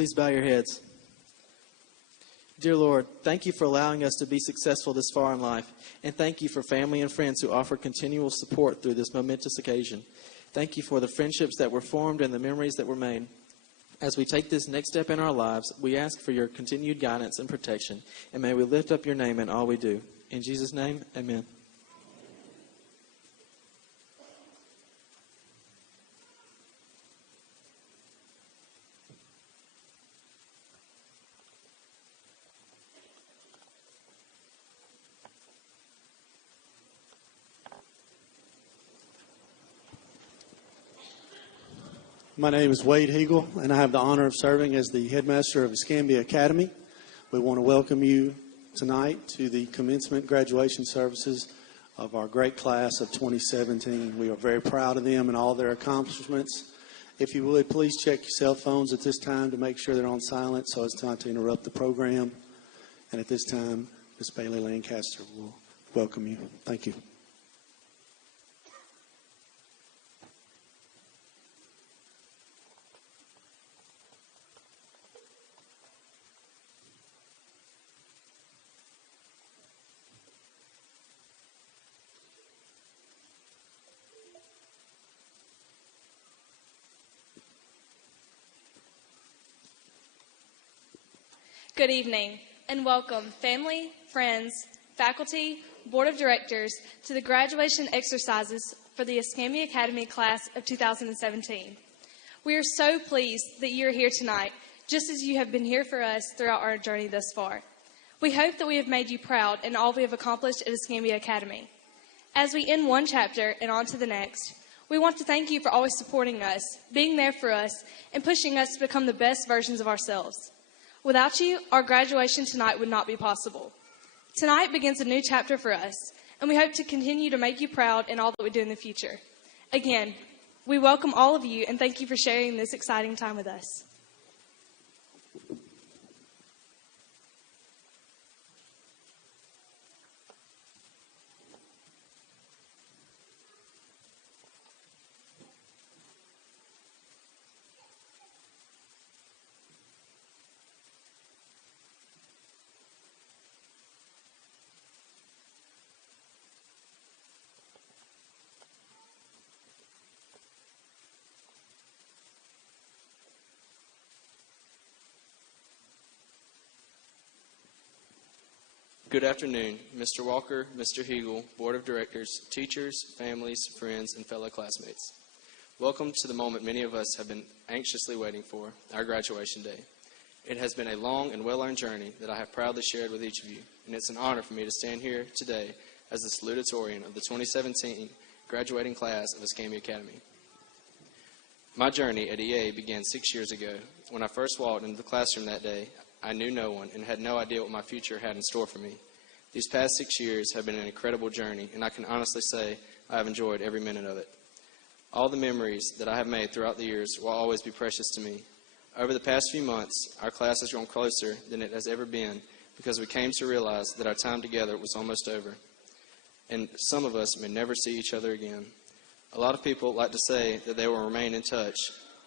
Please bow your heads. Dear Lord, thank you for allowing us to be successful this far in life, and thank you for family and friends who offer continual support through this momentous occasion. Thank you for the friendships that were formed and the memories that were made. As we take this next step in our lives, we ask for your continued guidance and protection, and may we lift up your name in all we do. In Jesus' name, amen. My name is Wade Hegel, and I have the honor of serving as the headmaster of Escambia Academy. We want to welcome you tonight to the commencement graduation services of our great class of 2017. We are very proud of them and all their accomplishments. If you would, please check your cell phones at this time to make sure they're on silent so as not to interrupt the program. And at this time, Ms. Bailey Lancaster will welcome you. Thank you. Good evening, and welcome, family, friends, faculty, board of directors, to the graduation exercises for the Escambia Academy class of 2017. We are so pleased that you are here tonight, just as you have been here for us throughout our journey thus far. We hope that we have made you proud in all we have accomplished at Escambia Academy. As we end one chapter and on to the next, we want to thank you for always supporting us, being there for us, and pushing us to become the best versions of ourselves. Without you, our graduation tonight would not be possible. Tonight begins a new chapter for us, and we hope to continue to make you proud in all that we do in the future. Again, we welcome all of you and thank you for sharing this exciting time with us. Good afternoon, Mr. Walker, Mr. Hegel, Board of Directors, teachers, families, friends, and fellow classmates. Welcome to the moment many of us have been anxiously waiting for, our graduation day. It has been a long and well-earned journey that I have proudly shared with each of you, and it's an honor for me to stand here today as the salutatorian of the 2017 graduating class of Escambia Academy. My journey at EA began 6 years ago. When I first walked into the classroom that day, I knew no one and had no idea what my future had in store for me. These past 6 years have been an incredible journey, and I can honestly say I have enjoyed every minute of it. All the memories that I have made throughout the years will always be precious to me. Over the past few months, our class has grown closer than it has ever been because we came to realize that our time together was almost over, and some of us may never see each other again. A lot of people like to say that they will remain in touch,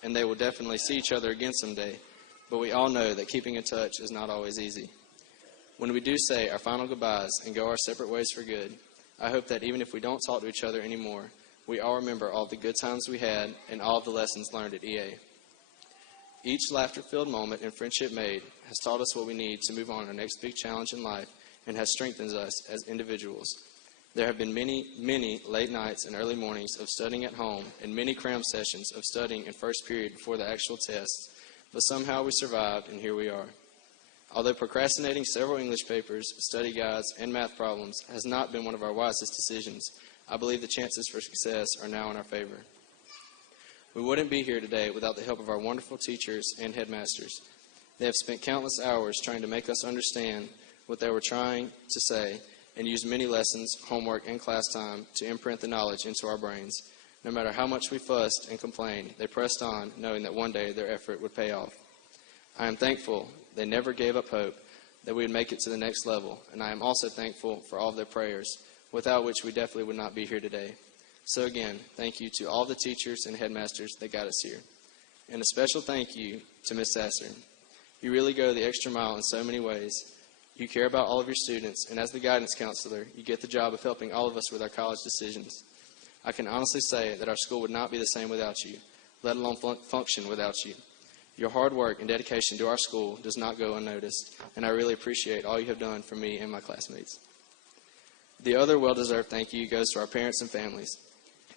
and they will definitely see each other again someday. But we all know that keeping in touch is not always easy. When we do say our final goodbyes and go our separate ways for good, I hope that even if we don't talk to each other anymore, we all remember all the good times we had and all of the lessons learned at EA. Each laughter-filled moment and friendship made has taught us what we need to move on to our next big challenge in life and has strengthened us as individuals. There have been many, many late nights and early mornings of studying at home and many cram sessions of studying in first period before the actual tests. But somehow we survived, and here we are. Although procrastinating several English papers, study guides, and math problems has not been one of our wisest decisions, I believe the chances for success are now in our favor. We wouldn't be here today without the help of our wonderful teachers and headmasters. They have spent countless hours trying to make us understand what they were trying to say and used many lessons, homework, and class time to imprint the knowledge into our brains. No matter how much we fussed and complained, they pressed on, knowing that one day their effort would pay off. I am thankful they never gave up hope that we would make it to the next level, and I am also thankful for all of their prayers, without which we definitely would not be here today. So again, thank you to all the teachers and headmasters that got us here. And a special thank you to Ms. Sasser. She has been a great mentor and a great teacher. You really go the extra mile in so many ways. You care about all of your students, and as the guidance counselor, you get the job of helping all of us with our college decisions. I can honestly say that our school would not be the same without you, let alone function without you. Your hard work and dedication to our school does not go unnoticed, and I really appreciate all you have done for me and my classmates. The other well-deserved thank you goes to our parents and families.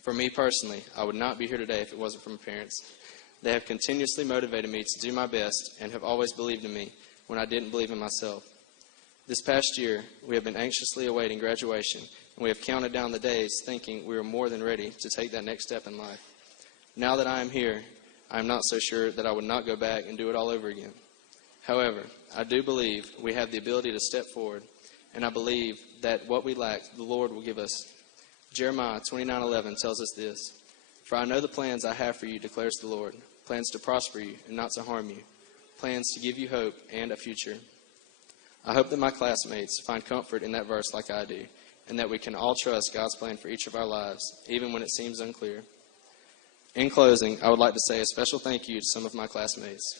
For me personally, I would not be here today if it wasn't for my parents. They have continuously motivated me to do my best and have always believed in me when I didn't believe in myself. This past year, we have been anxiously awaiting graduation, and we have counted down the days thinking we were more than ready to take that next step in life. Now that I am here, I am not so sure that I would not go back and do it all over again. However, I do believe we have the ability to step forward, and I believe that what we lack, the Lord will give us. Jeremiah 29:11 tells us this, "For I know the plans I have for you, declares the Lord, plans to prosper you and not to harm you, plans to give you hope and a future." I hope that my classmates find comfort in that verse like I do, and that we can all trust God's plan for each of our lives, even when it seems unclear. In closing, I would like to say a special thank you to some of my classmates.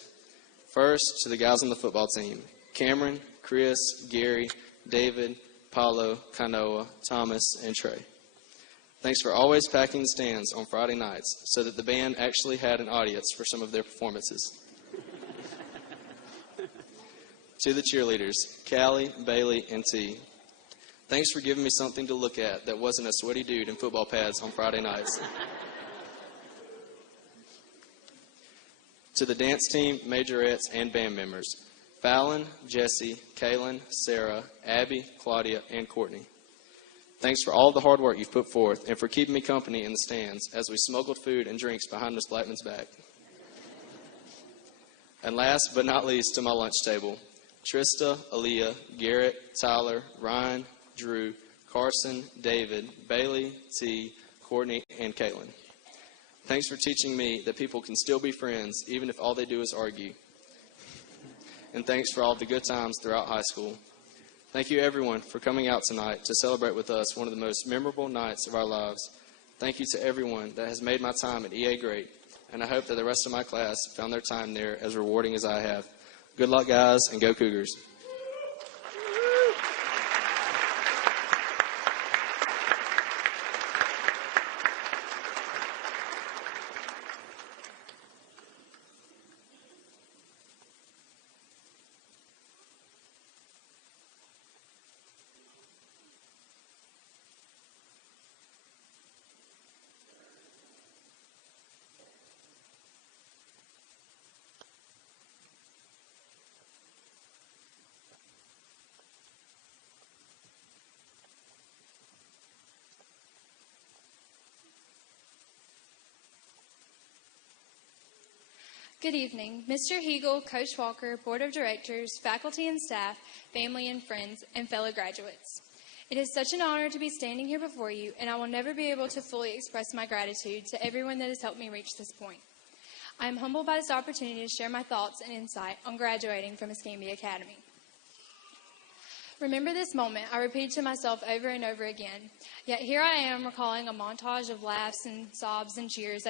First, to the guys on the football team, Cameron, Chris, Gary, David, Paulo, Kanoa, Thomas, and Trey. Thanks for always packing the stands on Friday nights so that the band actually had an audience for some of their performances. To the cheerleaders, Callie, Bailey, and T. Thanks for giving me something to look at that wasn't a sweaty dude in football pads on Friday nights. To the dance team, majorettes, and band members, Fallon, Jesse, Kaylin, Sarah, Abby, Claudia, and Courtney. Thanks for all the hard work you've put forth and for keeping me company in the stands as we smuggled food and drinks behind Miss Blackman's back. And last but not least, to my lunch table, Trista, Aaliyah, Garrett, Tyler, Ryan, Drew, Carson, David, Bailey, T, Courtney, and Caitlin. Thanks for teaching me that people can still be friends even if all they do is argue. And thanks for all the good times throughout high school. Thank you, everyone, for coming out tonight to celebrate with us one of the most memorable nights of our lives. Thank you to everyone that has made my time at EA great, and I hope that the rest of my class found their time there as rewarding as I have. Good luck, guys, and go Cougars. Good evening, Mr. Hegel, Coach Walker, Board of Directors, faculty and staff, family and friends, and fellow graduates. It is such an honor to be standing here before you, and I will never be able to fully express my gratitude to everyone that has helped me reach this point. I am humbled by this opportunity to share my thoughts and insight on graduating from Escambia Academy. Remember this moment, I repeated to myself over and over again. Yet here I am recalling a montage of laughs and sobs and cheers,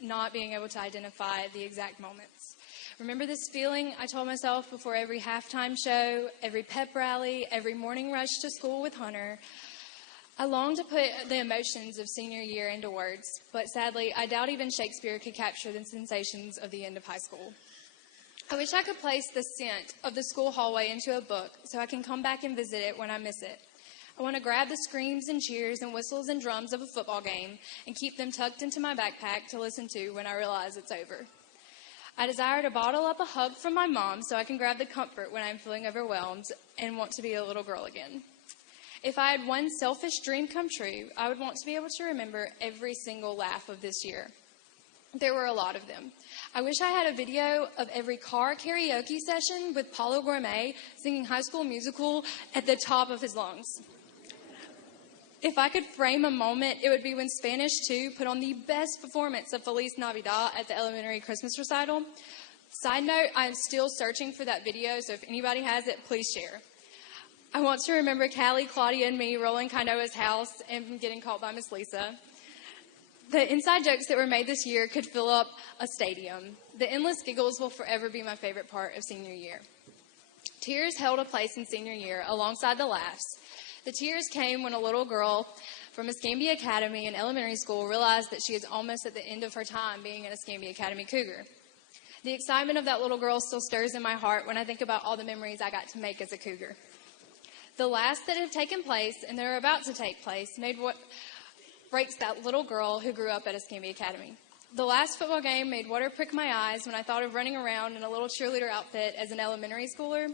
not being able to identify the exact moments. Remember this feeling, I told myself before every halftime show, every pep rally, every morning rush to school with Hunter. I long to put the emotions of senior year into words, but sadly, I doubt even Shakespeare could capture the sensations of the end of high school. I wish I could place the scent of the school hallway into a book so I can come back and visit it when I miss it. I want to grab the screams and cheers and whistles and drums of a football game and keep them tucked into my backpack to listen to when I realize it's over. I desire to bottle up a hug from my mom so I can grab the comfort when I'm feeling overwhelmed and want to be a little girl again. If I had one selfish dream come true, I would want to be able to remember every single laugh of this year. There were a lot of them. I wish I had a video of every car karaoke session with Paulo Gourmet singing High School Musical at the top of his lungs. If I could frame a moment, it would be when Spanish 2 put on the best performance of Feliz Navidad at the elementary Christmas recital. Side note, I'm still searching for that video, so if anybody has it, please share. I want to remember Callie, Claudia, and me rolling Kainoa's house and getting caught by Miss Lisa. The inside jokes that were made this year could fill up a stadium. The endless giggles will forever be my favorite part of senior year. Tears held a place in senior year alongside the laughs. The tears came when a little girl from Escambia Academy in elementary school realized that she is almost at the end of her time being an Escambia Academy Cougar. The excitement of that little girl still stirs in my heart when I think about all the memories I got to make as a Cougar. The laughs that have taken place and that are about to take place made what breaks that little girl who grew up at Escambia Academy. The last football game made water prick my eyes when I thought of running around in a little cheerleader outfit as an elementary schooler.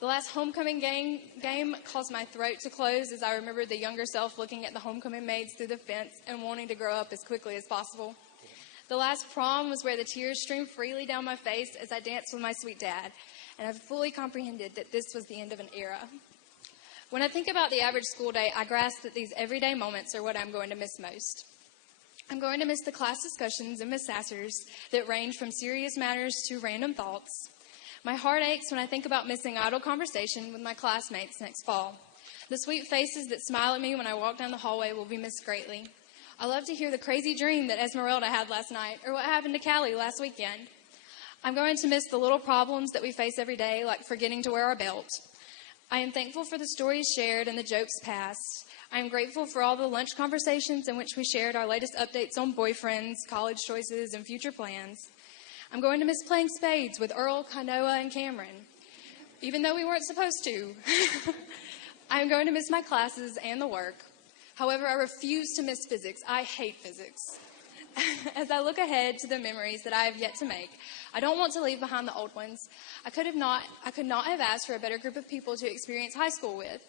The last homecoming game caused my throat to close as I remembered the younger self looking at the homecoming maids through the fence and wanting to grow up as quickly as possible. The last prom was where the tears streamed freely down my face as I danced with my sweet dad, and I fully comprehended that this was the end of an era. When I think about the average school day, I grasp that these everyday moments are what I'm going to miss most. I'm going to miss the class discussions and Miss Sassers that range from serious matters to random thoughts. My heart aches when I think about missing idle conversation with my classmates next fall. The sweet faces that smile at me when I walk down the hallway will be missed greatly. I love to hear the crazy dream that Esmeralda had last night or what happened to Callie last weekend. I'm going to miss the little problems that we face every day, like forgetting to wear our belt. I am thankful for the stories shared and the jokes passed. I am grateful for all the lunch conversations in which we shared our latest updates on boyfriends, college choices, and future plans. I'm going to miss playing spades with Earl, Kanoa, and Cameron, even though we weren't supposed to. I am going to miss my classes and the work. However, I refuse to miss physics. I hate physics. As I look ahead to the memories that I have yet to make, I don't want to leave behind the old ones. I could not have asked for a better group of people to experience high school with.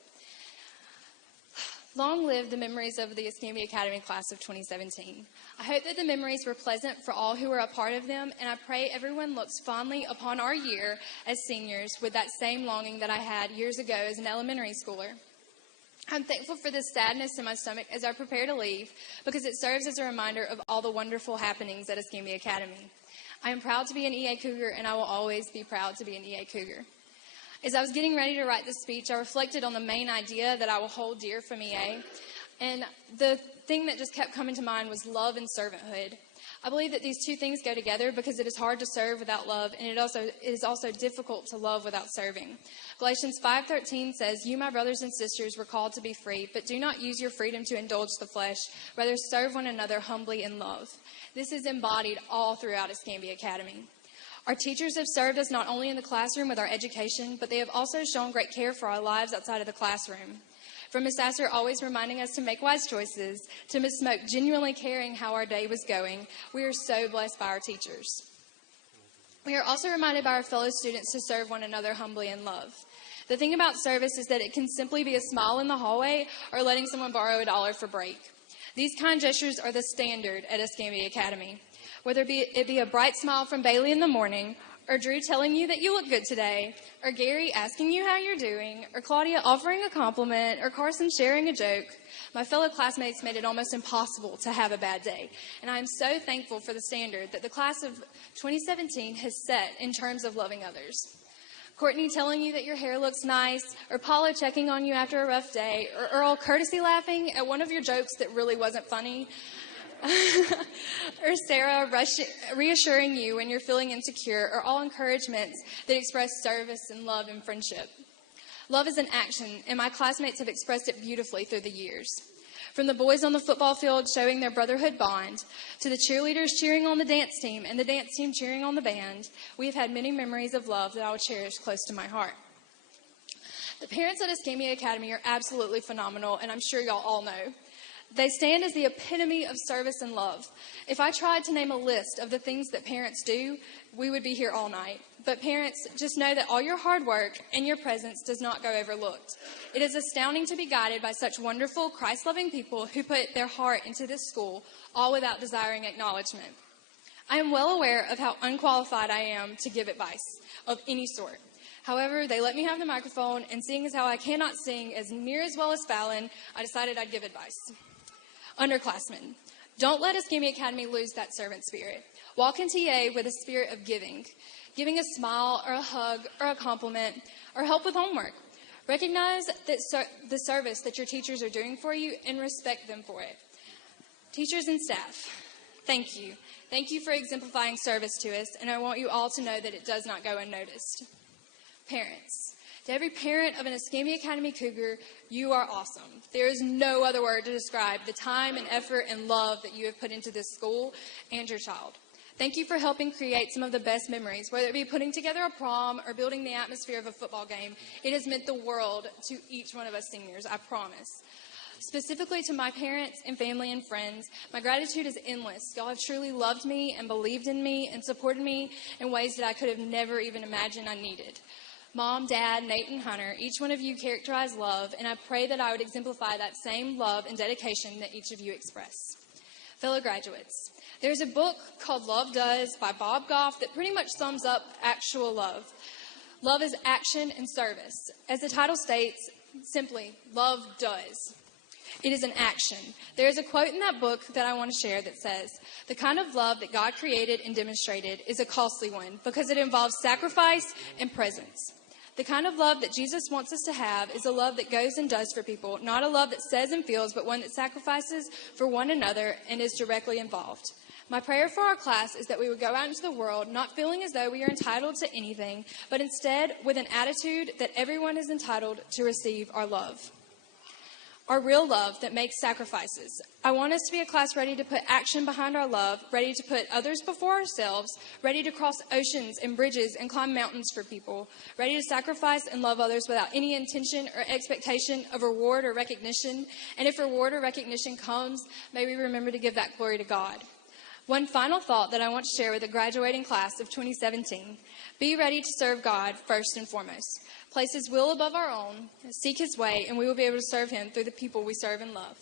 Long live the memories of the Escambia Academy class of 2017. I hope that the memories were pleasant for all who were a part of them, and I pray everyone looks fondly upon our year as seniors with that same longing that I had years ago as an elementary schooler. I'm thankful for this sadness in my stomach as I prepare to leave because it serves as a reminder of all the wonderful happenings at Escambia Academy. I am proud to be an EA Cougar, and I will always be proud to be an EA Cougar. As I was getting ready to write this speech, I reflected on the main idea that I will hold dear from EA, and the thing that just kept coming to mind was love and servanthood. I believe that these two things go together because it is hard to serve without love, and it is also difficult to love without serving. Galatians 5:13 says, "You, my brothers and sisters, were called to be free, but do not use your freedom to indulge the flesh. Rather, serve one another humbly in love." This is embodied all throughout Escambia Academy. Our teachers have served us not only in the classroom with our education, but they have also shown great care for our lives outside of the classroom. From Miss Sasser always reminding us to make wise choices, to Miss Smoke genuinely caring how our day was going, we are so blessed by our teachers. We are also reminded by our fellow students to serve one another humbly in love. The thing about service is that it can simply be a smile in the hallway or letting someone borrow $1 for break. These kind gestures are the standard at Escambia Academy. Whether it be a bright smile from Bailey in the morning, or Drew telling you that you look good today, or Gary asking you how you're doing, or Claudia offering a compliment, or Carson sharing a joke, my fellow classmates made it almost impossible to have a bad day. And I am so thankful for the standard that the class of 2017 has set in terms of loving others. Courtney telling you that your hair looks nice, or Paula checking on you after a rough day, or Earl courtesy laughing at one of your jokes that really wasn't funny, or Sarah reassuring you when you're feeling insecure, are all encouragements that express service and love and friendship. Love is an action, and my classmates have expressed it beautifully through the years. From the boys on the football field showing their brotherhood bond, to the cheerleaders cheering on the dance team and the dance team cheering on the band, we have had many memories of love that I will cherish close to my heart. The parents at Escambia Academy are absolutely phenomenal, and I'm sure y'all all know. They stand as the epitome of service and love. If I tried to name a list of the things that parents do, we would be here all night. But parents, just know that all your hard work and your presence does not go overlooked. It is astounding to be guided by such wonderful, Christ-loving people who put their heart into this school, all without desiring acknowledgement. I am well aware of how unqualified I am to give advice of any sort. However, they let me have the microphone, and seeing as how I cannot sing as near as well as Fallon, I decided I'd give advice. Underclassmen, don't let Escambia Academy lose that servant spirit. Walk in TA with a spirit of giving a smile or a hug or a compliment or help with homework. Recognize that the service that your teachers are doing for you and respect them for it. Teachers and staff, thank you. Thank you for exemplifying service to us, and I want you all to know that it does not go unnoticed. Parents, to every parent of an Escambia Academy Cougar, you are awesome. There is no other word to describe the time and effort and love that you have put into this school and your child. Thank you for helping create some of the best memories, whether it be putting together a prom or building the atmosphere of a football game. It has meant the world to each one of us seniors, I promise. Specifically to my parents and family and friends, my gratitude is endless. Y'all have truly loved me and believed in me and supported me in ways that I could have never even imagined I needed. Mom, Dad, Nate, and Hunter, each one of you characterize love, and I pray that I would exemplify that same love and dedication that each of you express. Fellow graduates, there's a book called Love Does by Bob Goff that pretty much sums up actual love. Love is action and service. As the title states, simply, love does. It is an action. There is a quote in that book that I want to share that says, "The kind of love that God created and demonstrated is a costly one because it involves sacrifice and presence. The kind of love that Jesus wants us to have is a love that goes and does for people, not a love that says and feels, but one that sacrifices for one another and is directly involved." My prayer for our class is that we would go out into the world not feeling as though we are entitled to anything, but instead with an attitude that everyone is entitled to receive our love. Our real love that makes sacrifices. I want us to be a class ready to put action behind our love, ready to put others before ourselves, ready to cross oceans and bridges and climb mountains for people, ready to sacrifice and love others without any intention or expectation of reward or recognition. And if reward or recognition comes, may we remember to give that glory to God. One final thought that I want to share with the graduating class of 2017. Be ready to serve God first and foremost. Place His will above our own, seek His way, and we will be able to serve Him through the people we serve and love.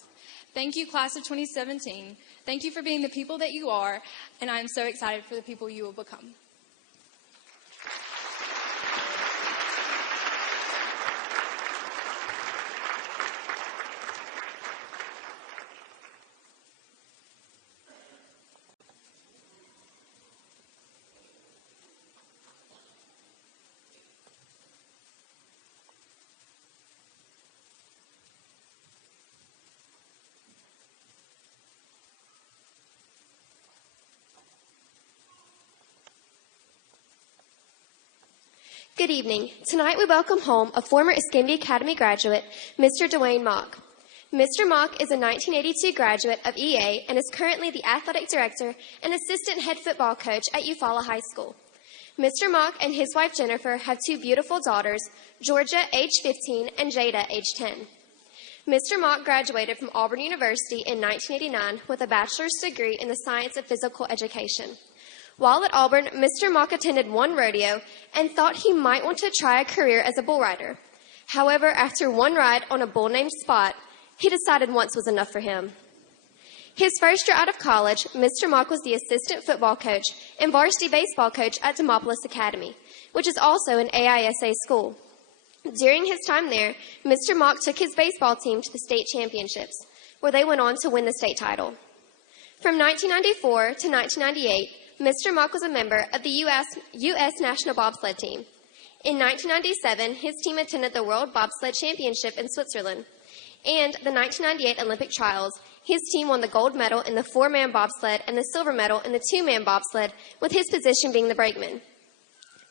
Thank you, class of 2017. Thank you for being the people that you are, and I am so excited for the people you will become. Good evening. Tonight we welcome home a former Escambia Academy graduate, Mr. Dwayne Mock. Mr. Mock is a 1982 graduate of EA and is currently the athletic director and assistant head football coach at Eufaula High School. Mr. Mock and his wife Jennifer have two beautiful daughters, Georgia, age 15, and Jada, age 10. Mr. Mock graduated from Auburn University in 1989 with a bachelor's degree in the science of physical education. While at Auburn, Mr. Mock attended one rodeo and thought he might want to try a career as a bull rider. However, after one ride on a bull named Spot, he decided once was enough for him. His first year out of college, Mr. Mock was the assistant football coach and varsity baseball coach at Demopolis Academy, which is also an AISA school. During his time there, Mr. Mock took his baseball team to the state championships, where they went on to win the state title. From 1994 to 1998, Mr. Mock was a member of the U.S. National Bobsled Team. In 1997, his team attended the World Bobsled Championship in Switzerland. And the 1998 Olympic Trials, his team won the gold medal in the 4-man bobsled and the silver medal in the 2-man bobsled, with his position being the brakeman.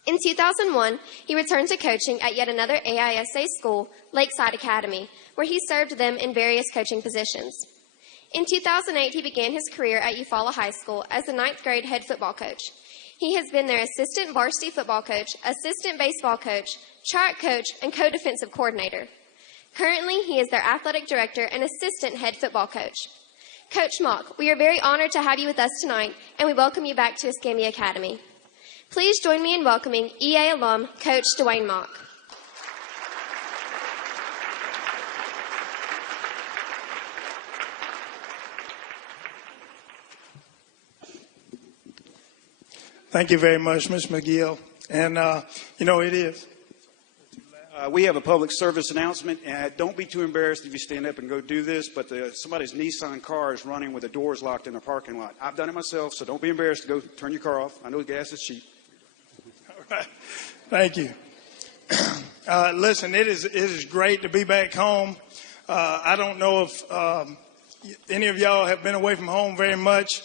In 2001, he returned to coaching at yet another AISA school, Lakeside Academy, where he served them in various coaching positions. In 2008, he began his career at Eufaula High School as the 9th grade head football coach. He has been their assistant varsity football coach, assistant baseball coach, track coach, and co-defensive coordinator. Currently, he is their athletic director and assistant head football coach. Coach Mock, we are very honored to have you with us tonight, and we welcome you back to Escambia Academy. Please join me in welcoming EA alum, Coach Dwayne Mock. Thank you very much, Ms. McGill. And, it is. We have a public service announcement, and don't be too embarrassed if you stand up and go do this, but somebody's Nissan car is running with the doors locked in the parking lot. I've done it myself, so don't be embarrassed to go turn your car off. I know gas is cheap. All right. Thank you. Listen, it is great to be back home. I don't know if any of y'all have been away from home very much,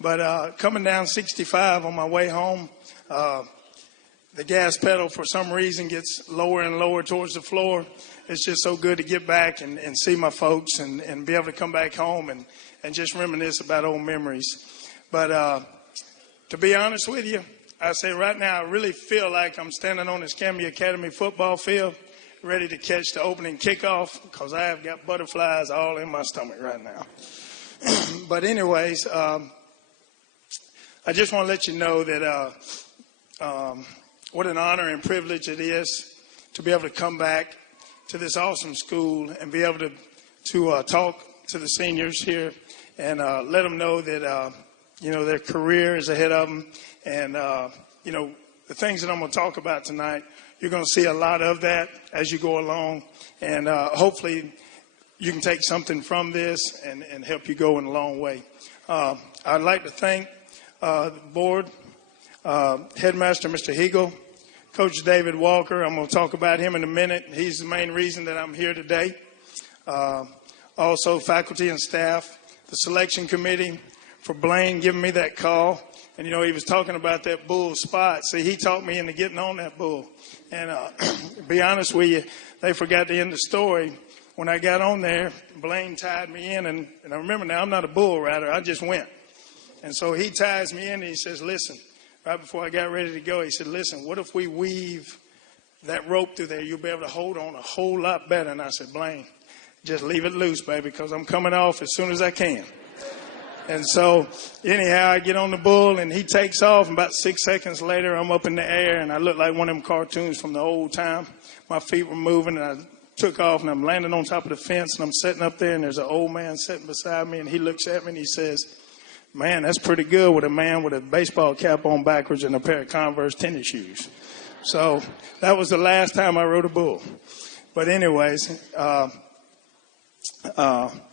but coming down 65 on my way home, the gas pedal for some reason gets lower and lower towards the floor. It's just so good to get back and see my folks and be able to come back home and just reminisce about old memories. But to be honest with you, I say right now, I really feel like I'm standing on the Escambia Academy football field, ready to catch the opening kickoff, because I have got butterflies all in my stomach right now. But anyways, I just want to let you know that what an honor and privilege it is to be able to come back to this awesome school and be able to talk to the seniors here and let them know that their career is ahead of them, and the things that I'm going to talk about tonight, you're going to see a lot of that as you go along, and hopefully you can take something from this and help you go in a long way. I'd like to thank the board, Headmaster Mr. Hegel, Coach David Walker. I'm going to talk about him in a minute. He's the main reason that I'm here today. Also, faculty and staff, the selection committee, for Blaine giving me that call. And, he was talking about that bull spot. See, he talked me into getting on that bull. And to be honest with you, they forgot to end the story. When I got on there, Blaine tied me in. And I remember now, I'm not a bull rider. I just went. And so he ties me in and he says, listen, right before I got ready to go, he said, listen, what if we weave that rope through there? You'll be able to hold on a whole lot better. And I said, Blaine, just leave it loose, baby, because I'm coming off as soon as I can. And so anyhow, I get on the bull and he takes off. And about 6 seconds later, I'm up in the air and I look like one of them cartoons from the old time. My feet were moving and I took off and I'm landing on top of the fence and I'm sitting up there and there's an old man sitting beside me and he looks at me and he says, man, that's pretty good with a man with a baseball cap on backwards and a pair of Converse tennis shoes. So that was the last time I rode a bull. But anyways,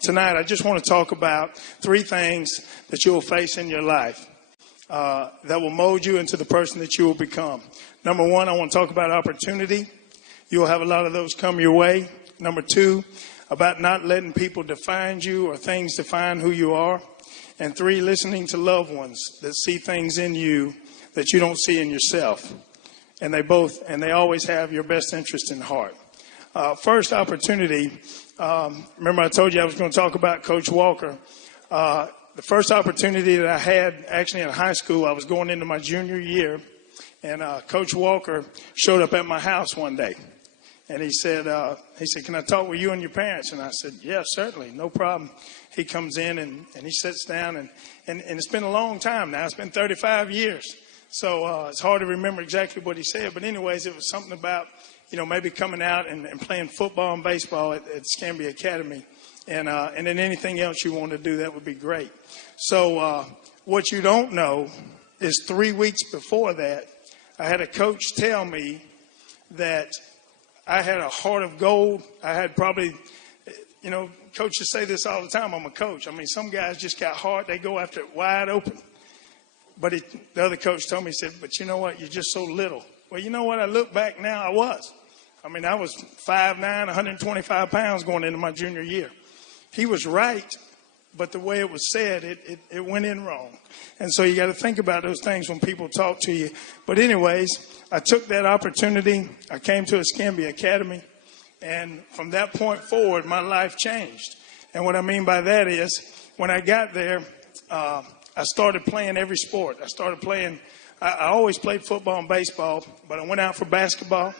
tonight I just want to talk about 3 things that you will face in your life that will mold you into the person that you will become. Number 1, I want to talk about opportunity. You will have a lot of those come your way. Number 2, about not letting people define you or things define who you are. And 3, listening to loved ones that see things in you that you don't see in yourself. And they always have your best interest in heart. First, opportunity. Remember I told you I was going to talk about Coach Walker. The first opportunity that I had actually in high school, I was going into my junior year, and Coach Walker showed up at my house one day. And he said, can I talk with you and your parents? And I said, yeah, certainly, no problem. He comes in and he sits down, and it's been a long time now. It's been 35 years. So it's hard to remember exactly what he said. But anyways, it was something about, maybe coming out and playing football and baseball at Escambia Academy. And then anything else you want to do, that would be great. So what you don't know is 3 weeks before that, I had a coach tell me that I had a heart of gold. I had probably, coaches say this all the time. I'm a coach. I mean, some guys just got heart. They go after it wide open. But the other coach told me, he said, but you know what? You're just so little. Well, you know what? I look back now, I was. I mean, I was 5'9", 125 pounds going into my junior year. He was right, but the way it was said, it went in wrong. And so you got to think about those things when people talk to you. But anyways, I took that opportunity. I came to Escambia Academy. And from that point forward, my life changed. And what I mean by that is, when I got there, I started playing every sport. I always played football and baseball, but I went out for basketball.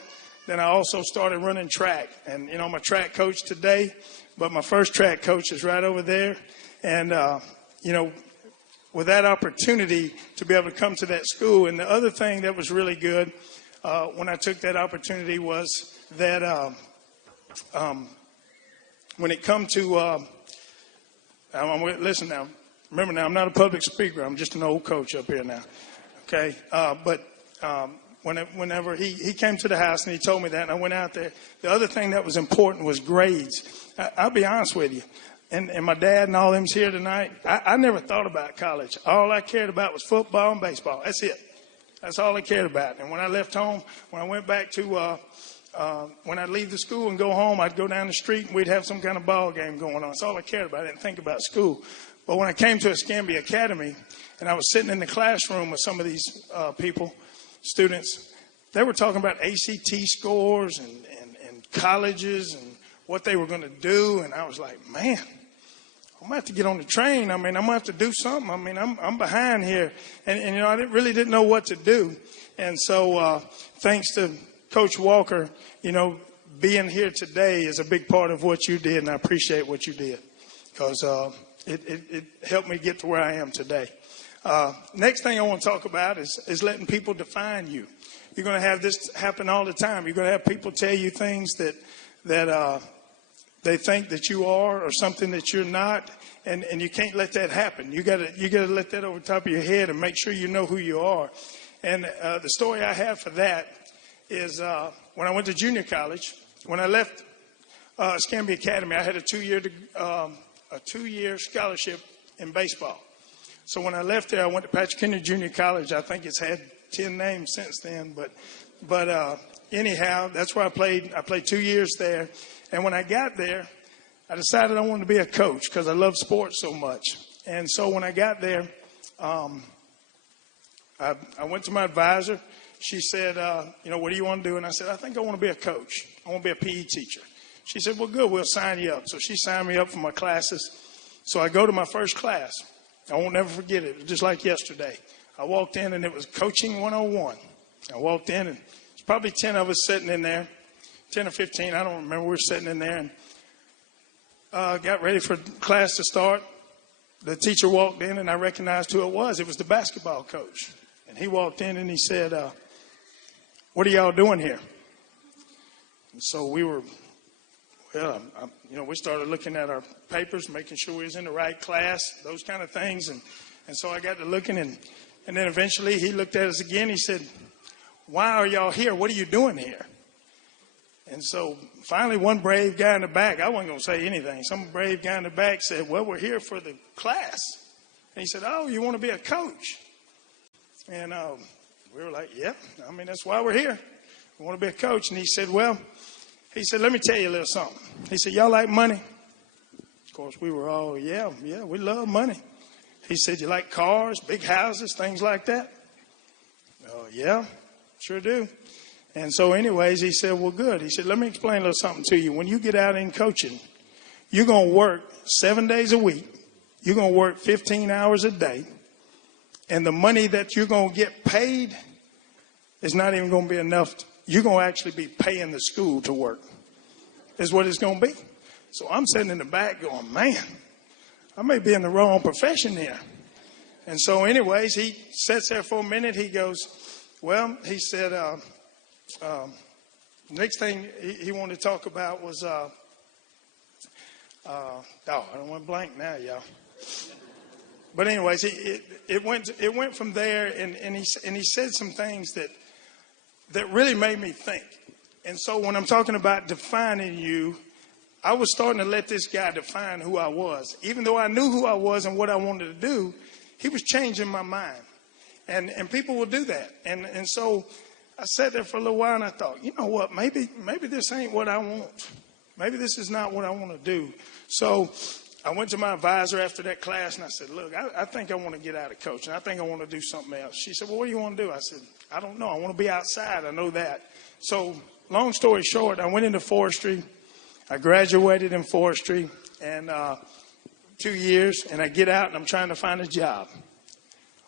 Then I also started running track. And, I'm a track coach today, but my first track coach is right over there. And, with that opportunity to be able to come to that school. And the other thing that was really good when I took that opportunity was that when it come to, listen now, remember now, I'm not a public speaker. I'm just an old coach up here now. Okay. Whenever he came to the house and he told me that, and I went out there, the other thing that was important was grades. I'll be honest with you. And my dad and all them's here tonight. I never thought about college. All I cared about was football and baseball. That's it. That's all I cared about. And when I left home, when I went back to when I'd leave the school and go home, I'd go down the street and we'd have some kind of ball game going on. That's all I cared about. I didn't think about school. But when I came to Escambia Academy and I was sitting in the classroom with some of these students, they were talking about ACT scores and colleges and what they were going to do. And I was like, man, I'm going to have to get on the train. I mean, I'm going to have to do something. I mean, I'm behind here. And I really didn't know what to do. And so thanks to Coach Walker, being here today is a big part of what you did, and I appreciate what you did because it helped me get to where I am today. Next thing I want to talk about is letting people define you. You're going to have this happen all the time. You're going to have people tell you things that they think that you are or something that you're not, and you can't let that happen. You got to let that over the top of your head and make sure you know who you are. And the story I have for that is when I went to junior college, when I left Escambia Academy, I had a two-year scholarship in baseball. So when I left there, I went to Patrick Henry Junior College. I think it's had 10 names since then, but anyhow, that's where I played. I played 2 years there, and when I got there, I decided I wanted to be a coach because I love sports so much. And so when I got there, I went to my advisor. She said, what do you want to do? And I said, I think I want to be a coach. I want to be a PE teacher. She said, well, good, we'll sign you up. So she signed me up for my classes. So I go to my first class. I won't never forget it. It was just like yesterday. I walked in, and it was Coaching 101. I walked in, and there's probably 10 of us sitting in there, 10 or 15. I don't remember. We were sitting in there and got ready for class to start. The teacher walked in, and I recognized who it was. It was the basketball coach. And he walked in, and he said, what are y'all doing here? And so we were, we started looking at our papers, making sure we was in the right class, those kind of things. And so I got to looking, and then eventually he looked at us again. He said, why are y'all here? What are you doing here? And so finally one brave guy in the back, I wasn't going to say anything. Some brave guy in the back said, well, we're here for the class. And he said, oh, you want to be a coach? And we were like, yeah, that's why we're here. We want to be a coach. And he said, let me tell you a little something. He said, y'all like money? Of course, we were all, yeah, we love money. He said, you like cars, big houses, things like that? Oh, yeah, sure do. And so anyways, he said, well, good. He said, let me explain a little something to you. When you get out in coaching, you're going to work 7 days a week. You're going to work 15 hours a day. And the money that you're going to get paid is not even going to be enough. You're going to actually be paying the school to work, is what it's going to be. So I'm sitting in the back going, man, I may be in the wrong profession here. And so anyways, he sits there for a minute. He goes, well, he said, next thing he wanted to talk about was, I don't want to blank now, y'all. But anyways, it went from there, and he said some things that really made me think. And so when I'm talking about defining you, I was starting to let this guy define who I was. Even though I knew who I was and what I wanted to do, he was changing my mind. And people will do that. And so I sat there for a little while, and I thought, you know what, maybe this ain't what I want. Maybe this is not what I want to do. So I went to my advisor after that class, and I said, look, I think I want to get out of coaching. I think I want to do something else. She said, well, what do you want to do? I said, I don't know. I want to be outside. I know that. So long story short, I went into forestry. I graduated in forestry and 2 years, and I get out, and I'm trying to find a job.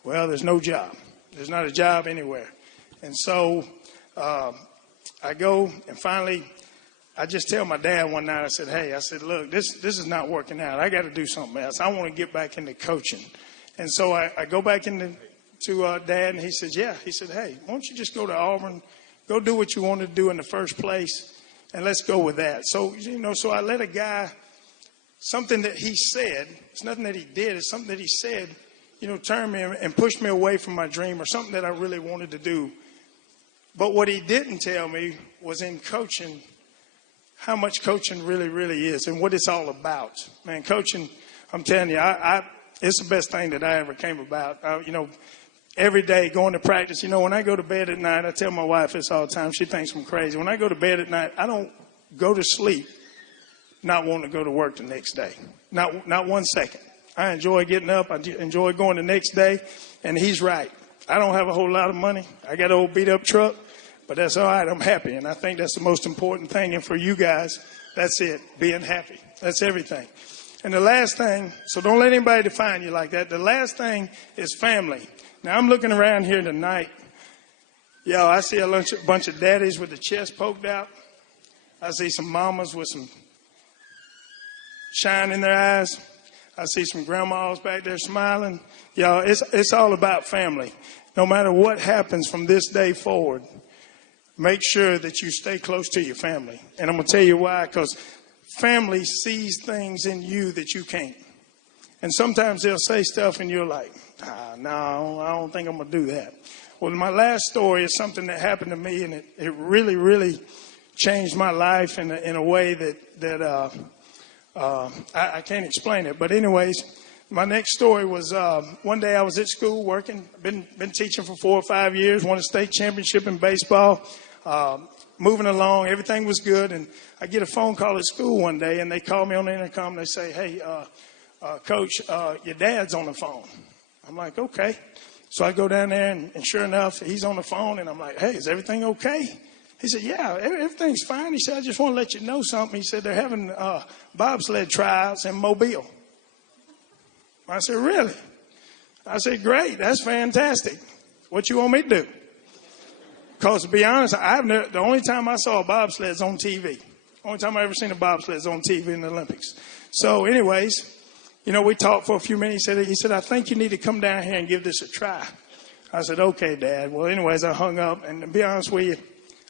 Well, there's no job. There's not a job anywhere. And so I go, and finally, I just tell my dad one night, I said, hey, look, this is not working out. I got to do something else. I want to get back into coaching. And so I go back into Dad, and he says, yeah. He said, hey, why don't you just go to Auburn, go do what you wanted to do in the first place, and let's go with that. So, so I let a guy, something that he said, it's nothing that he did, it's something that he said, turn me and push me away from my dream or something that I really wanted to do. But what he didn't tell me was in coaching, how much coaching really, really is and what it's all about. Man, coaching, I'm telling you, it's the best thing that I ever came about. every day going to practice. You know, when I go to bed at night, I tell my wife this all the time. She thinks I'm crazy. When I go to bed at night, I don't go to sleep not wanting to go to work the next day. Not 1 second. I enjoy getting up. I enjoy going the next day. And he's right. I don't have a whole lot of money. I got an old beat up truck, but that's all right. I'm happy. And I think that's the most important thing. And for you guys, that's it. Being happy. That's everything. And the last thing, so don't let anybody define you like that. The last thing is family. Now, I'm looking around here tonight. Yo, I see a bunch of daddies with the chest poked out. I see some mamas with some shine in their eyes. I see some grandmas back there smiling. Y'all, it's all about family. No matter what happens from this day forward, make sure that you stay close to your family. And I'm going to tell you why, because family sees things in you that you can't. And sometimes they'll say stuff and you're like, no, I don't think I'm going to do that. Well, my last story is something that happened to me, and it really, really changed my life in a way that I can't explain it. But anyways, my next story was one day I was at school working, been teaching for 4 or 5 years, won a state championship in baseball, moving along, everything was good. And I get a phone call at school one day, and they call me on the intercom, and they say, hey, Coach, your dad's on the phone. I'm like, okay. So I go down there, and sure enough, he's on the phone, and I'm like, hey, is everything okay? He said, yeah, everything's fine. He said, I just want to let you know something. He said, they're having bobsled tryouts in Mobile. I said, really? I said, great. That's fantastic. What you want me to do? Because to be honest, the only time I saw a bobsled is on TV. Only time I ever seen a bobsled is on TV in the Olympics. So anyways, you know, we talked for a few minutes. He said, I think you need to come down here and give this a try. I said, okay, Dad. Well, anyways, I hung up. And to be honest with you,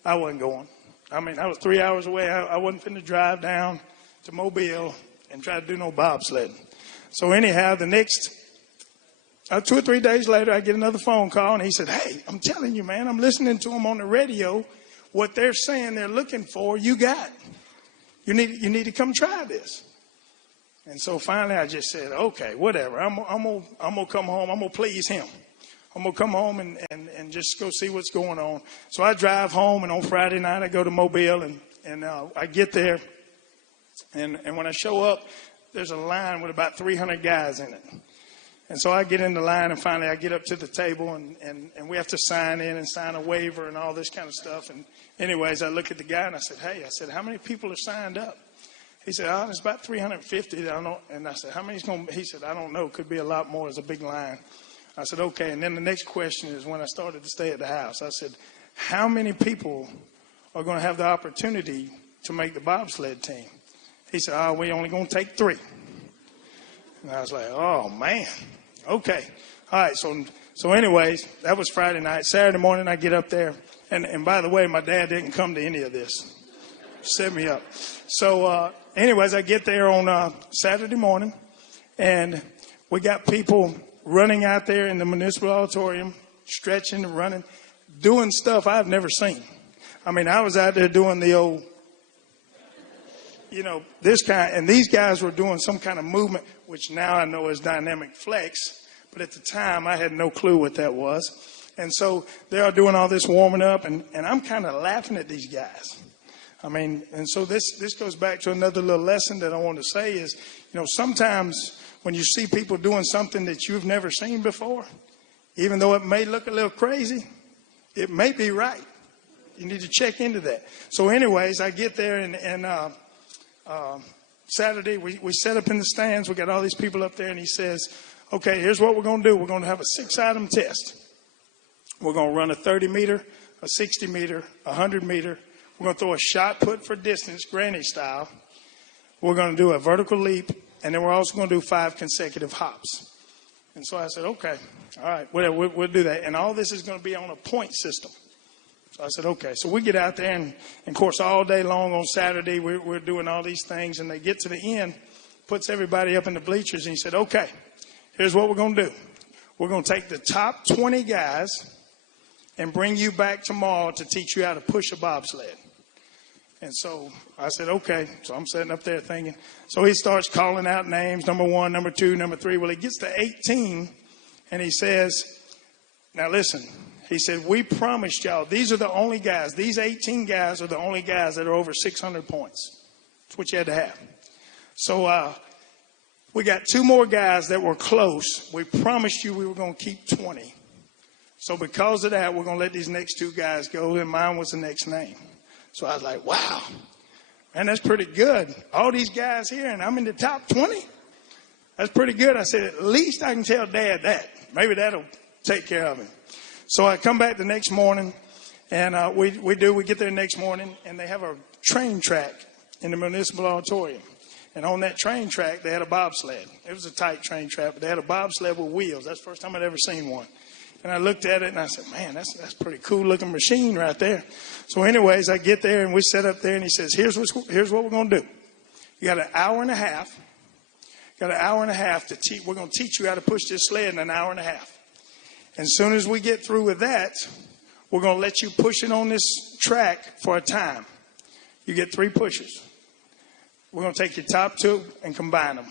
I wasn't going. I mean, I was 3 hours away. I wasn't finna drive down to Mobile and try to do no bobsledding. So anyhow, the next 2 or 3 days later, I get another phone call, and he said, hey, I'm telling you, man, I'm listening to them on the radio. What they're saying they're looking for, you got. You need to come try this. And so finally, I just said, okay, whatever. I'm gonna come home. I'm gonna please him. I'm gonna come home and just go see what's going on. So I drive home, and on Friday night I go to Mobile, and I get there, and when I show up, there's a line with about 300 guys in it. And so I get in the line, and finally I get up to the table, and we have to sign in and sign a waiver and all this kind of stuff. And anyways, I look at the guy, and I said, hey, how many people are signed up? He said, it's about 350. I don't know. And I said, how many's going to be? He said, I don't know. Could be a lot more. It's a big line. I said, okay. And then the next question is when I started to stay at the house. I said, how many people are going to have the opportunity to make the bobsled team? He said, we're only going to take 3. And I was like, oh, man. Okay. All right. So anyways, that was Friday night. Saturday morning, I get up there. And by the way, my dad didn't come to any of this. Set me up. So anyways, I get there on Saturday morning, and we got people running out there in the municipal auditorium, stretching and running, doing stuff I've never seen. I mean, I was out there doing the old, this kind, and these guys were doing some kind of movement, which now I know is dynamic flex, but at the time I had no clue what that was. And so they are doing all this warming up, and I'm kind of laughing at these guys. I mean, and so this goes back to another little lesson that I want to say is, sometimes when you see people doing something that you've never seen before, even though it may look a little crazy, it may be right. You need to check into that. So anyways, I get there, and Saturday we set up in the stands. We got all these people up there, and he says, okay, here's what we're going to do. We're going to have a 6-item test. We're going to run a 30-meter, a 60-meter, a 100-meter. We're going to throw a shot put for distance, granny style. We're going to do a vertical leap, and then we're also going to do 5 consecutive hops. And so I said, okay, all right, whatever, we'll do that. And all this is going to be on a point system. So I said, okay. So we get out there, and of course, all day long on Saturday, we're doing all these things. And they get to the end, puts everybody up in the bleachers, and he said, okay, here's what we're going to do. We're going to take the top 20 guys and bring you back tomorrow to teach you how to push a bobsled. And so I said, okay. So I'm sitting up there thinking. So he starts calling out names, number 1, number 2, number 3. Well, he gets to 18, and he says, Now listen, he said, we promised y'all, these are the only guys, these 18 guys are the only guys that are over 600 points. That's what you had to have. So we got 2 more guys that were close. We promised you we were going to keep 20. So because of that, we're going to let these next 2 guys go, and mine was the next name. So I was like, wow, man, that's pretty good. All these guys here, and I'm in the top 20? That's pretty good. I said, at least I can tell Dad that. Maybe that'll take care of him. So I come back the next morning, and we get there the next morning, and they have a train track in the municipal auditorium. And on that train track, they had a bobsled. It was a tight train track, but they had a bobsled with wheels. That's the first time I'd ever seen one. And I looked at it, and I said, man, that's a pretty cool-looking machine right there. So anyways, I get there, and we set up there, and he says, here's what we're going to do. You got an hour and a half. To teach. We're going to teach you how to push this sled in an hour and a half. And as soon as we get through with that, we're going to let you push it on this track for a time. You get 3 pushes. We're going to take your top 2 and combine them.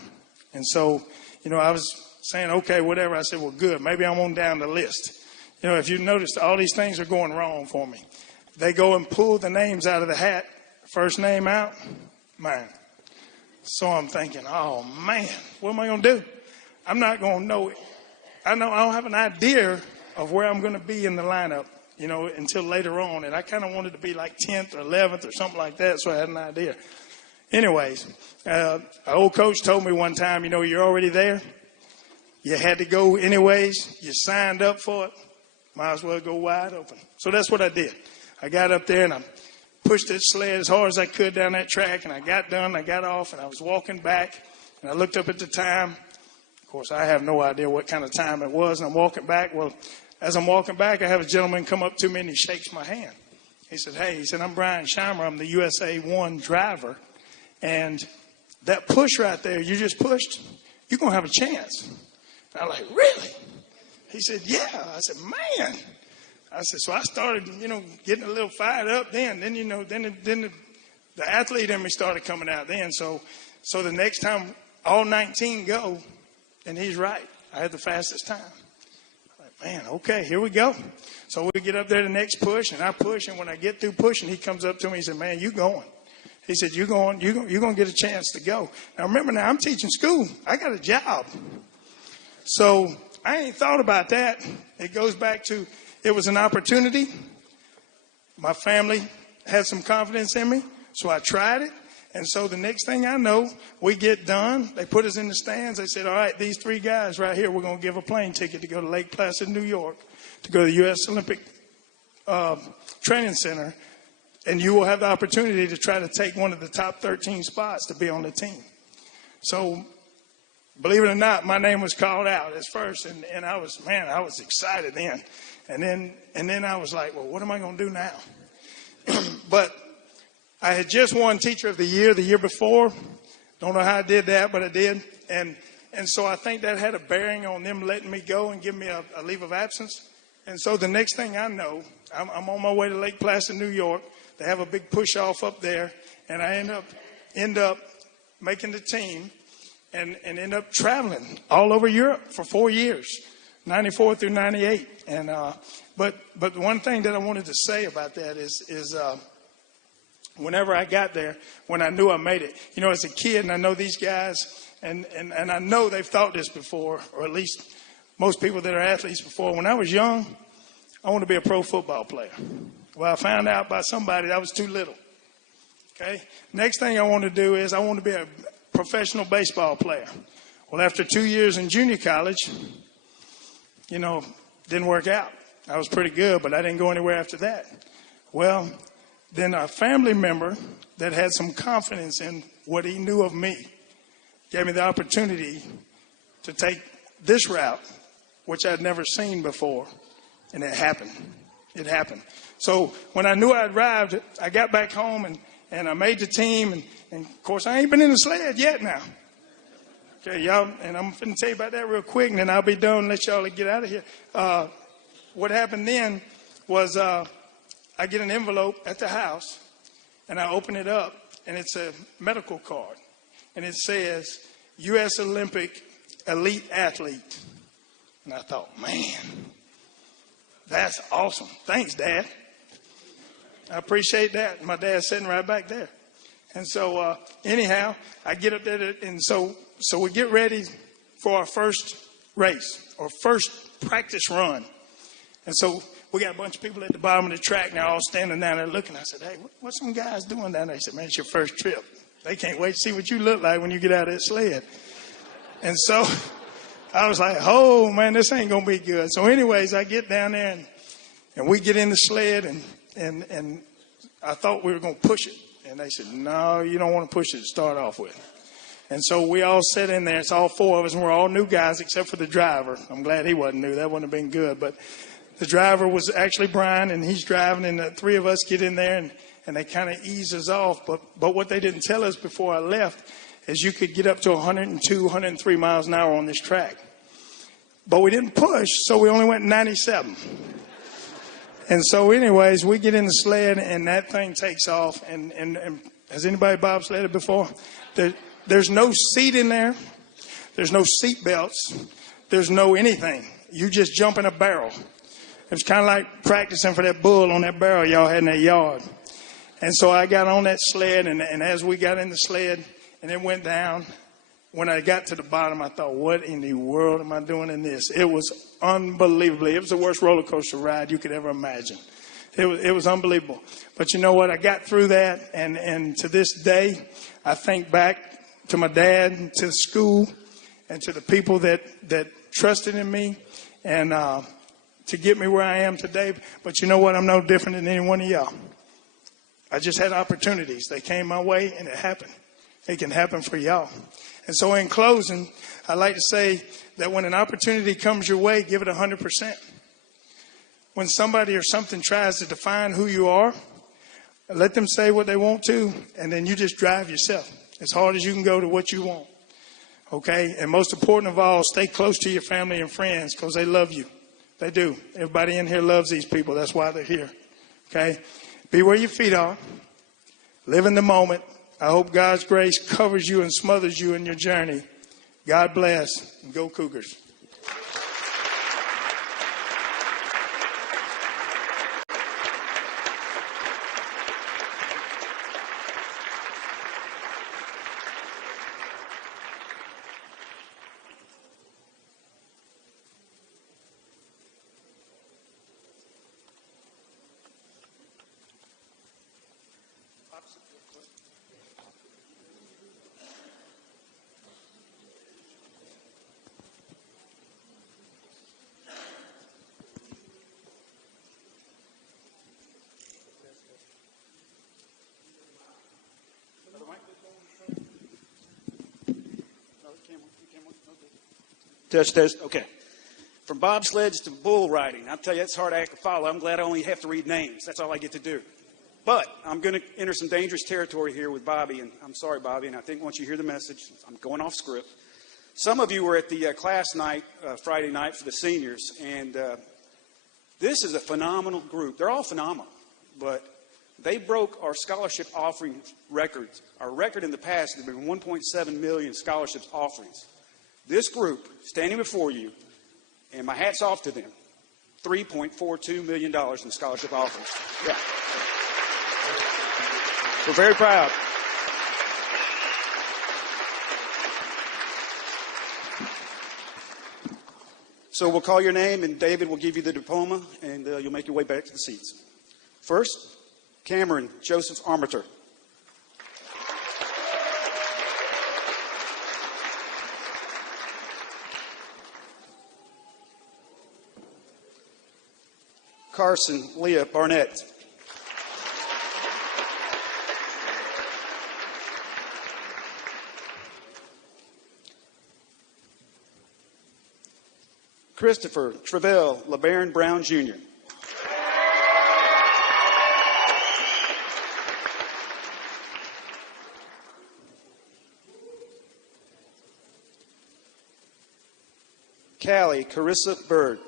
And so, I was saying, okay, whatever. I said, well, good. Maybe I'm on down the list. If you noticed, all these things are going wrong for me. They go and pull the names out of the hat. First name out, mine. So I'm thinking, oh, man, what am I going to do? I'm not going to know it. I don't have an idea of where I'm going to be in the lineup, until later on. And I kind of wanted to be like 10th or 11th or something like that, so I had an idea. Anyways, an old coach told me one time, you're already there. You had to go anyways. You signed up for it. Might as well go wide open. So that's what I did. I got up there and I pushed that sled as hard as I could down that track, and I got done, I got off, and I was walking back, and I looked up at the time. Of course, I have no idea what kind of time it was, and I'm walking back. Well, as I'm walking back, I have a gentleman come up to me, and he shakes my hand. He said, hey, I'm Brian Scheimer. I'm the USA 1 driver, and that push right there you just pushed, you're going to have a chance. And I'm like, really? He said, yeah. I said, man. I said, so I started, getting a little fired up then. Then the athlete in me started coming out then. So the next time all 19 go, and he's right. I had the fastest time. I'm like, man, okay, here we go. So we get up there the next push, and I push. And when I get through pushing, he comes up to me. He said, man, you going. He said, you're going to get a chance to go. Now, remember I'm teaching school. I got a job. So I ain't thought about that. It goes back to, it was an opportunity. My family had some confidence in me, so I tried it. And so the next thing I know, we get done. They put us in the stands. They said, all right, these 3 guys right here, we're going to give a plane ticket to go to Lake Placid, New York, to go to the U.S. Olympic Training Center. And you will have the opportunity to try to take one of the top 13 spots to be on the team. So believe it or not, my name was called out as first. And I was excited then. And then I was like, well, what am I going to do now? But I had just won Teacher of the year before. Don't know how I did that, but I did. And so I think that had a bearing on them letting me go and give me a leave of absence. And so the next thing I know, I'm on my way to Lake Placid, New York. They have a big push-off up there. And I end up making the team and end up traveling all over Europe for 4 years, 94 through 98. And but one thing that I wanted to say about that is whenever I got there, when I knew I made it, as a kid, and I know these guys, and I know they've thought this before, or at least most people that are athletes before. When I was young, I wanted to be a pro football player. Well, I found out by somebody that I was too little. Okay. Next thing I want to do is I want to be a professional baseball player. Well, after 2 years in junior college, didn't work out. I was pretty good, but I didn't go anywhere after that. Well, then a family member that had some confidence in what he knew of me gave me the opportunity to take this route, which I'd never seen before, and it happened. It happened. So when I knew I'd arrived, I got back home and I made the team, and of course I ain't been in the sled yet now. Okay, y'all, and I'm going to tell you about that real quick, and then I'll be done and let y'all get out of here. What happened then was I get an envelope at the house, and I open it up, and it's a medical card. And it says, U.S. Olympic elite athlete. And I thought, man, That's awesome. Thanks, Dad. I appreciate that. My dad's sitting right back there. And so, anyhow, I get up there, and so we get ready for our first race or first practice run. And so we got a bunch of people at the bottom of the track, and they're all standing down there looking. I said, hey, what's some guys doing down there? They said, man, it's your first trip. They can't wait to see what you look like when you get out of that sled. And so I was like, oh, man, this ain't going to be good. So anyways, I get down there, and we get in the sled, and I thought we were going to push it. And they said, no, you don't want to push it to start off with. And so we all sat in there. It's all four of us, and we're all new guys except for the driver. I'm glad he wasn't new. That wouldn't have been good. But the driver was actually Brian, and he's driving, and the three of us get in there, and they kind of ease us off. But what they didn't tell us before I left is you could get up to 102, 103 miles an hour on this track. But we didn't push, so we only went 97. And so anyways, we get in the sled, and that thing takes off. And has anybody bobsledded before? There's no seat in there. There's no seat belts. There's no anything. You just jump in a barrel. It's kind of like practicing for that bull on that barrel y'all had in that yard. And so I got on that sled, and as we got in the sled and it went down, when I got to the bottom, I thought, what in the world am I doing in this? It was unbelievable. It was the worst roller coaster ride you could ever imagine. It was unbelievable. But you know what? I got through that, and to this day, I think back to my dad, to the school, and to the people that trusted in me, and to get me where I am today. But you know what? I'm no different than any one of y'all. I just had opportunities. They came my way, and it happened. It can happen for y'all. And so in closing, I'd like to say that when an opportunity comes your way, give it 100%. When somebody or something tries to define who you are, let them say what they want to, and then you just drive yourself as hard as you can go to what you want. Okay? And most important of all, stay close to your family and friends because they love you. They do. Everybody in here loves these people. That's why they're here. Okay? Be where your feet are. Live in the moment. I hope God's grace covers you and smothers you in your journey. God bless, and go Cougars. Test. Okay. From bobsleds to bull riding. I'll tell you, it's a hard act to follow. I'm glad I only have to read names. That's all I get to do. But I'm going to enter some dangerous territory here with Bobby. And I'm sorry, Bobby. And I think once you hear the message, I'm going off script. Some of you were at the class night, Friday night for the seniors. And this is a phenomenal group. They're all phenomenal. But they broke our scholarship offering records. Our record in the past has been 1.7 million scholarships offerings. This group, standing before you, and my hat's off to them, $3.42 million in scholarship offerings. Yeah. We're very proud. So we'll call your name, and David will give you the diploma, and you'll make your way back to the seats. First, Cameron Joseph Armater. Carson Leah Barnett. Christopher Travell LeBaron Brown Jr. Callie Carissa Bird.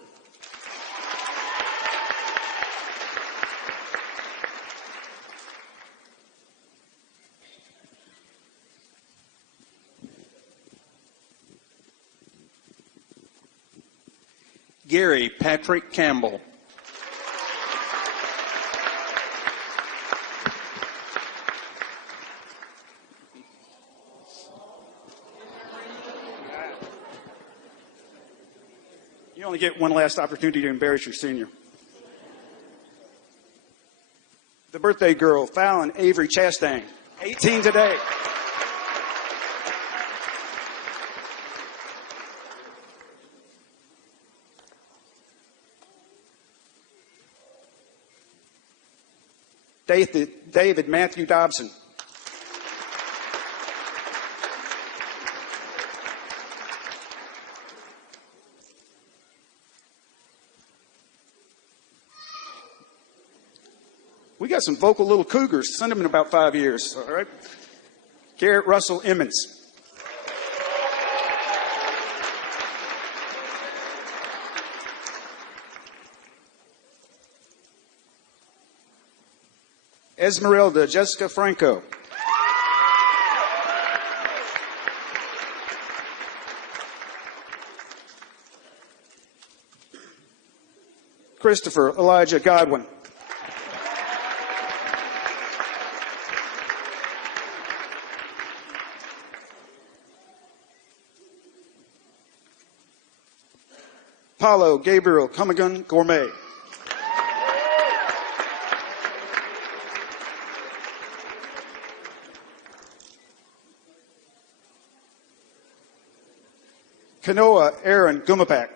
Gary Patrick Campbell. You only get one last opportunity to embarrass your senior. The birthday girl, Fallon Avery Chastain, 18 today. David Matthew Dobson. We got some vocal little cougars. Send them in about 5 years, all right? Garrett Russell Emmons. Esmeralda Jessica Franco. Christopher Elijah Godwin. Paulo Gabriel Cumagun Gourmet. Kanoa Aaron Gumapak.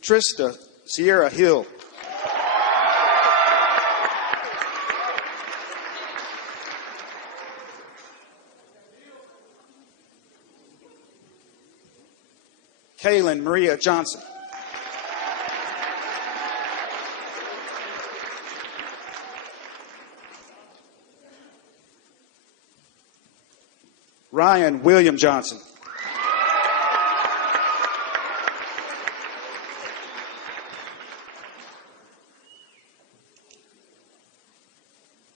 Trista Sierra Hill. Kaylin Maria Johnson. Ryan William Johnson.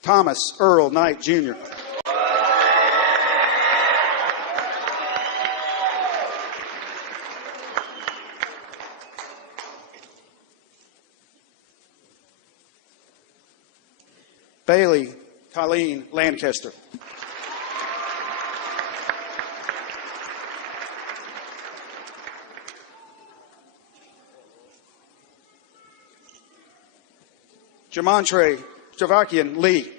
Thomas Earl Knight, Jr. Bailey Colleen Lancaster. Jamontre Javakian Lee.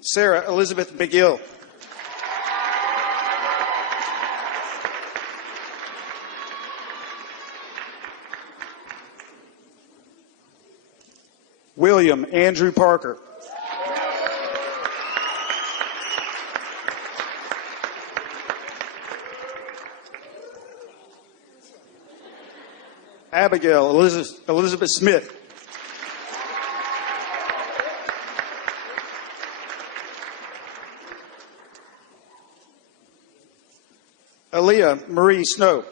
Sarah Elizabeth McGill. William Andrew Parker. Abigail Elizabeth Smith. Aaliyah Marie Snow.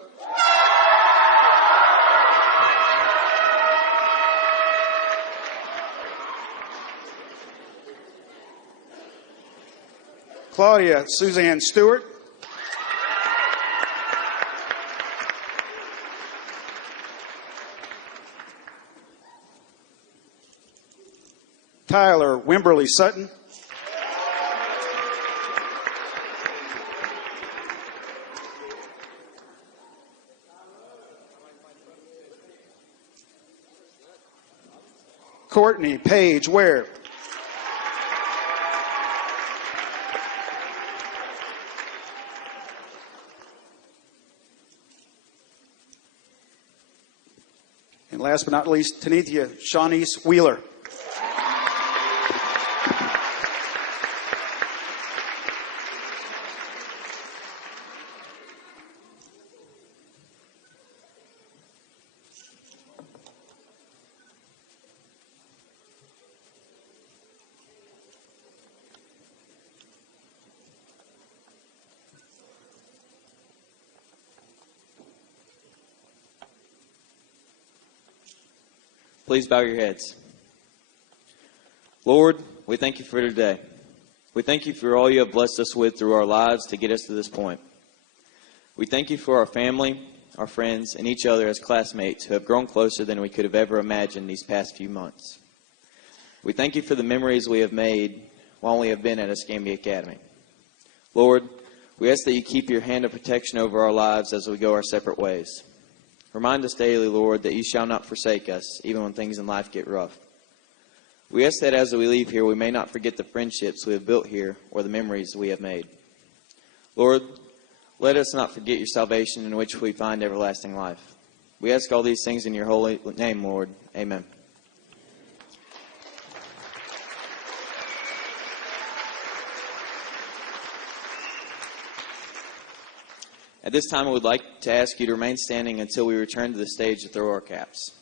Claudia Suzanne Stewart. Tyler Wimberly Sutton. Courtney Page Ware. And last but not least, Tanithia Shawnice Wheeler. Please bow your heads. Lord, we thank you for today. We thank you for all you have blessed us with through our lives to get us to this point. We thank you for our family, our friends, and each other as classmates who have grown closer than we could have ever imagined these past few months. We thank you for the memories we have made while we have been at Escambia Academy. Lord, we ask that you keep your hand of protection over our lives as we go our separate ways. Remind us daily, Lord, that you shall not forsake us, even when things in life get rough. We ask that as we leave here, we may not forget the friendships we have built here or the memories we have made. Lord, let us not forget your salvation in which we find everlasting life. We ask all these things in your holy name, Lord. Amen. At this time, I would like to ask you to remain standing until we return to the stage to throw our caps.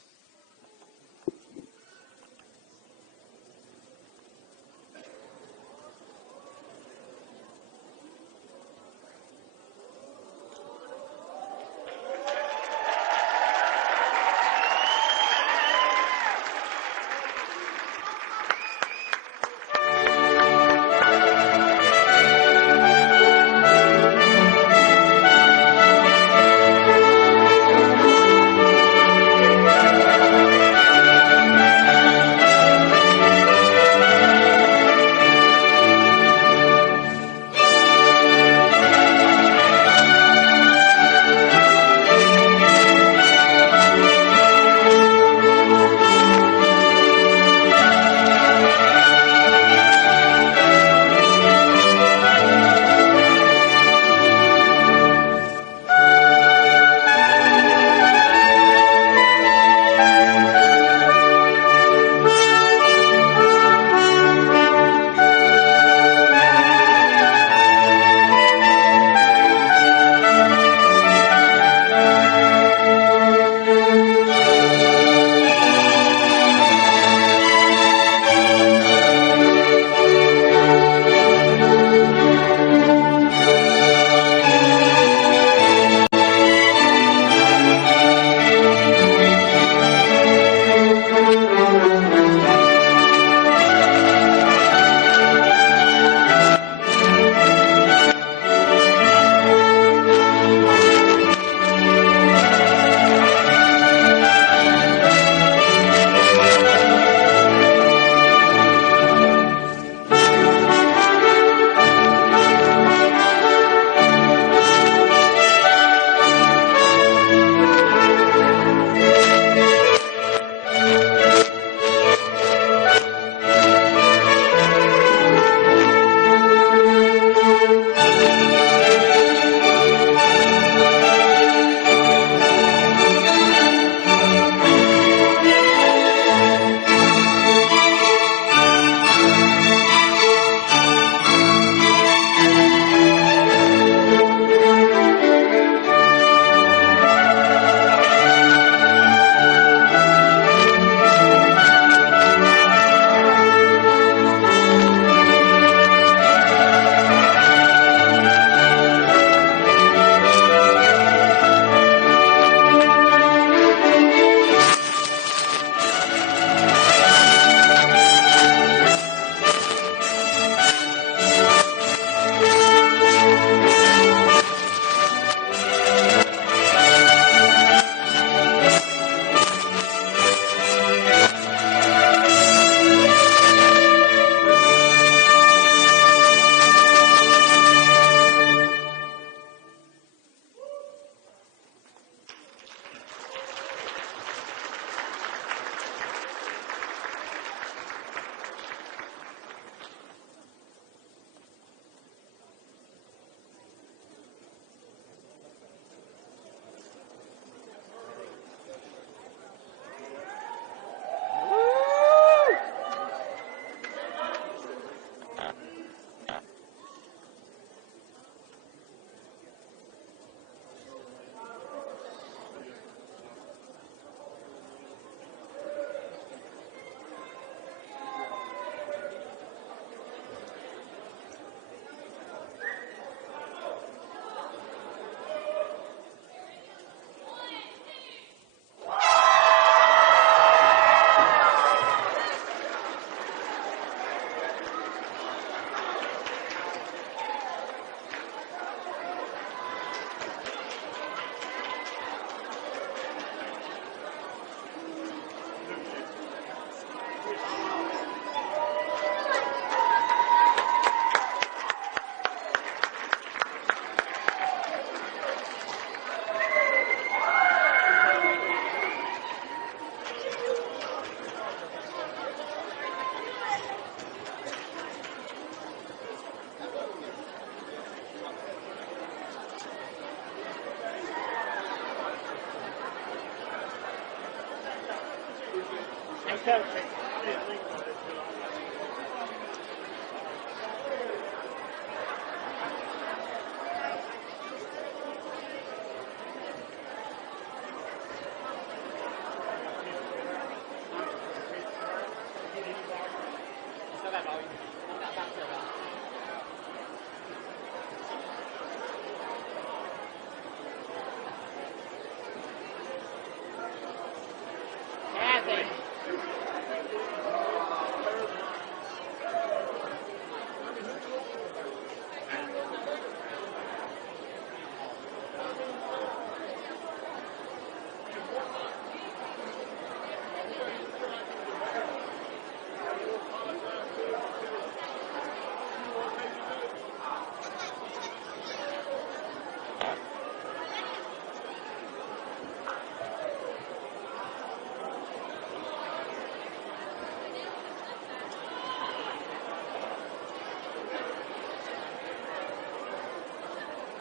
Cattle Chase.